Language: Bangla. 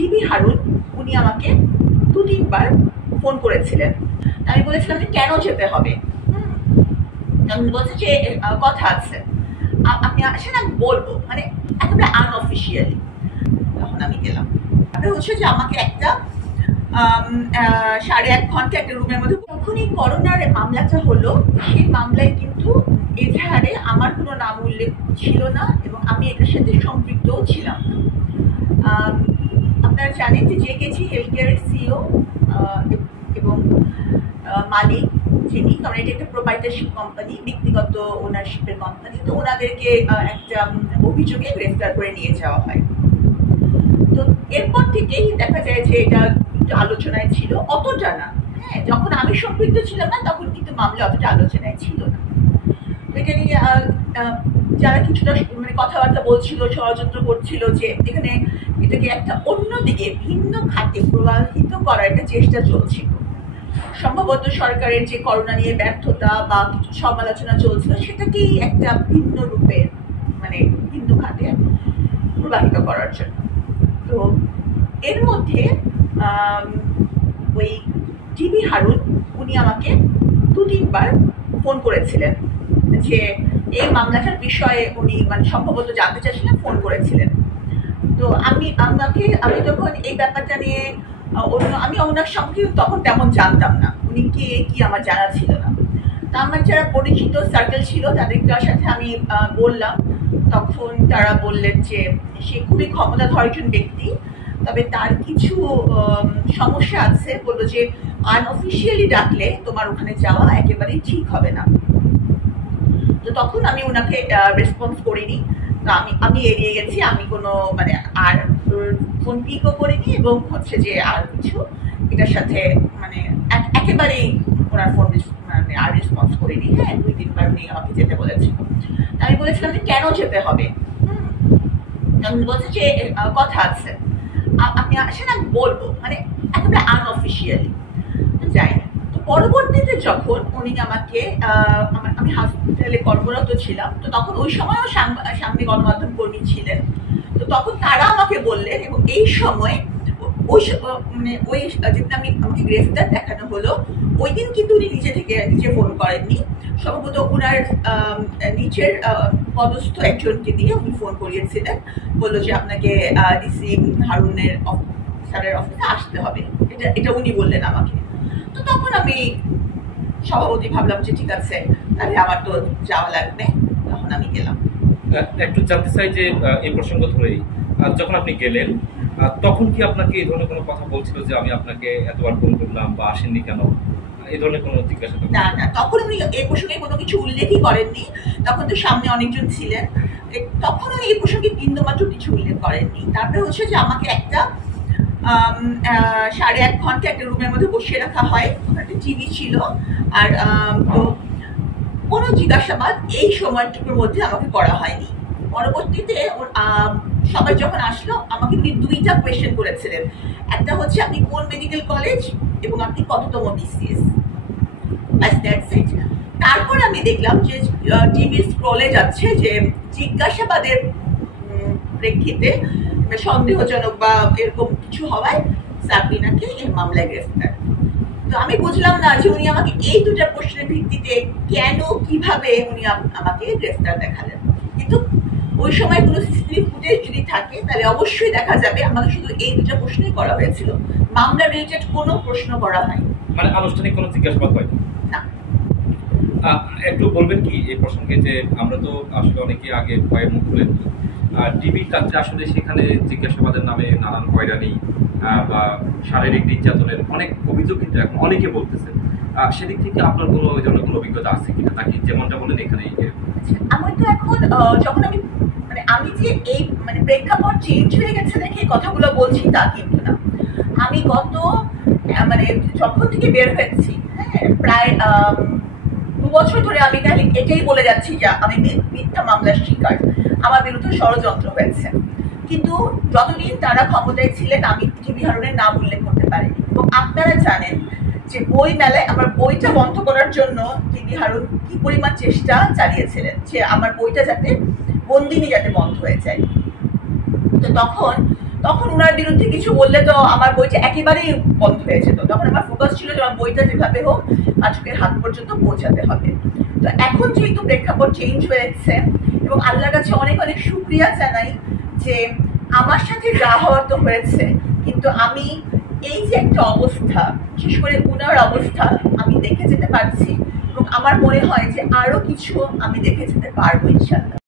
টিভি হারুন উনি আমাকে ২-৩ বার ফোন করেছিলেন। আমি বলেছিলাম যে কেন যেতে হবে। আমি বলছি যে কথা আছে, আপনি আসেন আমি বলবো, মানে একেবারে আনঅফিসিয়ালি। তখন আমি গেলাম। তারপরে হচ্ছে যে আমাকে একটা ১.৫ ঘন্টা একটা রুমের মধ্যে, যখন এই করোনার মামলাটা হলো সেই মামলায় কিন্তু এজাহারে আমার কোনো নাম উল্লেখ ছিল না এবং আমি এটার সাথে সম্পৃক্তও ছিলাম না। আপনারা জানেন যে জেকেজি হেলথ কেয়ারের সিইও এবং মালিক যিনি, কারণ এটা একটা প্রোপাইটারশিপ কোম্পানি, ব্যক্তিগত ওনারশিপের কোম্পানি, তো ওনাদেরকে একটা অভিযোগে গ্রেফতার করে নিয়ে যাওয়া হয়। তো এরপর থেকেই দেখা যায় যে এটা একটু আলোচনায় ছিল, অতটা না। হ্যাঁ, যখন আমি সম্পৃক্ত ছিলাম না তখন কিন্তু মামলা অতটা আলোচনায় ছিল না। এটা নিয়ে যারা কিছুটা মানে কথাবার্তা বলছিল, ষড়যন্ত্র করছিল যে এখানে এটাকে একটা অন্যদিকে ভিন্ন খাতে প্রবাহিত করার একটা চেষ্টা চলছিল। সম্ভবত সরকারের যে করোনা নিয়ে ব্যর্থতা বা কিছু সমালোচনা চলছিল সেটাকেই একটা ভিন্ন রূপে, মানে ভিন্ন খাতে প্রবাহিত করার জন্য। তো এর মধ্যে ওই টিভি হারুন উনি আমাকে ২-৩ বার ফোন করেছিলেন যে এই মামলাটার বিষয়ে উনি মানে সম্ভবত জানতে চাইছিলেন, ফোন করেছিলেন। তো আমি যখন এই ব্যাপারটা নিয়ে আমি ওনার সম্পর্কে তখন তেমন জানতাম না, উনি কে কি আমার জানা ছিল না। তা আমার যারা পরিচিত সার্কেল ছিল তাদের সাথে আমি বললাম, তখন তারা বললেন যে সে খুবই ক্ষমতাধর একজন ব্যক্তি, তবে তার কিছু সমস্যা আছে, বললো যে আনঅফিসিয়ালি ডাকলে তোমার ওখানে যাওয়া একেবারেই ঠিক হবে না। তো তখন আমি ওনাকে রেসপন্স করিনি, তো আমি এড়িয়ে গেছি, আমি কোনো মানে আর ফোন পিকও করিনি এবং হচ্ছে যে আর কিছু এটার সাথে মানে একেবারেই ওনার ফোন মানে আর রেসপন্স করিনি। হ্যাঁ, ২-৩ বার উনি আমাকে যেতে বলেছিল। আমি বলেছিলাম যে কেন যেতে হবে। আমি বলছি যে কথা আছে, আপনি আসেন আমি বলবো, মানে একেবারে আনঅফিসিয়ালি যাই না। তো পরবর্তীতে যখন উনি আমাকে আমি হসপিটালে কর্মরত ছিলাম, তো তখন ওই সময়ও সামনে গণমাধ্যম কর্মী ছিলেন, তো তখন তারা আমাকে বললেন এবং এই সময় মানে ওই যেদিন আমাকে গ্রেফতার দেখানো হলো ওই দিন কিন্তু উনি নিজে ফোন করেননি, সম্ভবত ওনার নিচের পদস্থ একজনকে দিয়ে উনি ফোন করিয়েছিলেন, বললো যে আপনাকে ডিসি হারুনের স্যারের অফিসে আসতে হবে, এটা উনি বললেন আমাকে। তো তখন আমি স্বভাবতই ভাবলাম যে ঠিক আছে, তাহলে আমার তো যাওয়া লাগবে, তখন আমি গেলাম। একটু জানতে চাই যে এই প্রসঙ্গ ধরেই যখন আপনি গেলেন তখন কি আপনাকে এই ধরনের কোনো কথা বলছিল যে আমি আপনাকে এতবার ফোন করলাম বা আসেননি কেন, এই ধরনের কোনো জিজ্ঞাসা? না, তখন উনি এই প্রসঙ্গে কোনো কিছু উল্লেখই করেননি, তখন তো সামনে অনেকজন ছিলেন, তখন উনি এই প্রসঙ্গে বিন্দুমাত্র কিছু উল্লেখ করেননি। তারপরে হচ্ছে যে আমাকে একটা ১.৫ ঘন্টা একটা রুমের মধ্যে বসিয়ে রাখা হয়, একটা টিভি ছিল, আর তো কোনো জিজ্ঞাসাবাদ এই সময়টুকুর মধ্যে আমাকে করা হয়নি। পরবর্তীতে সবাই যখন আসলো আমাকে উনি ২টা কোয়েশ্চেন করেছিলেন, একটা হচ্ছে আপনি কোন মেডিকেল কলেজ এবং আপনি কততম বিসিএস। তারপর আমি দেখলাম যে টিভি স্ক্রলে যাচ্ছে যে জিজ্ঞাসাবাদের প্রেক্ষিতে সন্দেহজনক বা এরকম কিছু হওয়ায় সাবরিনাকে এই মামলায় গ্রেফতার। তো আমি বুঝলাম না যে উনি আমাকে এই ২টা প্রশ্নের ভিত্তিতে কেন কিভাবে উনি আমাকে গ্রেফতার দেখালেন, কিন্তু ওই সময় কোনো সিসিটিভি ফুটেজ যদি থাকে তাহলে অবশ্যই দেখা যাবে আমাকে শুধু এই ২টা প্রশ্নই করা হয়েছিল, মামলা রিলেটেড কোনো প্রশ্ন করা হয়নি, মানে আনুষ্ঠানিক কোনো জিজ্ঞাসাবাদ হয়নি। না। একটু বলবেন কি এই প্রসঙ্গে যে আমরা তো আসলে অনেকে আগে ভয়ে মুখ খুলেননি, টিভির কাছে আসলে সেখানে জিজ্ঞাসাবাদের নামে নানান হয়রানি বা শারীরিক নির্যাতনের অনেক অভিযোগ কিন্তু এখন অনেকে বলতেছেন, সেদিক থেকে আপনার কোনো ওই ধরনের কোনো অভিজ্ঞতা আছে কিনা, নাকি যেমনটা বলেন এখানে? আমার তো এখন যখন আমি যে এই মানে প্রেক্ষাপট চেঞ্জ হয়ে গেছে দেখে কথাগুলো বলছি তা কিন্তু না। আমি গত মানে যখন থেকে বের হয়েছি, হ্যাঁ, প্রায় ২ বছর ধরে আমি এটাই বলে যাচ্ছি যে আমি মিথ্যা মামলার শিকার, আমার বিরুদ্ধে ষড়যন্ত্র হয়েছে, কিন্তু যতদিন তারা ক্ষমতায় ছিলেন আমি টিভি হারুনের নাম উল্লেখ করতে পারিনি। এবং আপনারা জানেন যে বই মেলায় আমার বইটা বন্ধ করার জন্য টিভি হারুন কি পরিমাণ চেষ্টা চালিয়েছিলেন যে আমার বইটা যাতে বন্দিনী যাতে বন্ধ হয়ে যায়। তো তখন তখন ওনার বিরুদ্ধে কিছু বললে তো আমার বইটা একেবারেই বন্ধ হয়ে যেত। তখন আমার ফোকাস ছিল যে আমার বইটা যেভাবে হোক পাঠকের হাত পর্যন্ত পৌঁছাতে হবে। তো এখন যেহেতু প্রেক্ষাপট চেঞ্জ হয়েছে এবং আল্লাহর কাছে অনেক অনেক শুকরিয়া জানাই যে আমার সাথে যা হওয়ার তো হয়েছে, কিন্তু আমি এই যে একটা অবস্থা, বিশেষ করে উনার অবস্থা আমি দেখে যেতে পারছি এবং আমার মনে হয় যে আরো কিছু আমি দেখে যেতে পারবো ইনশাল্লাহ।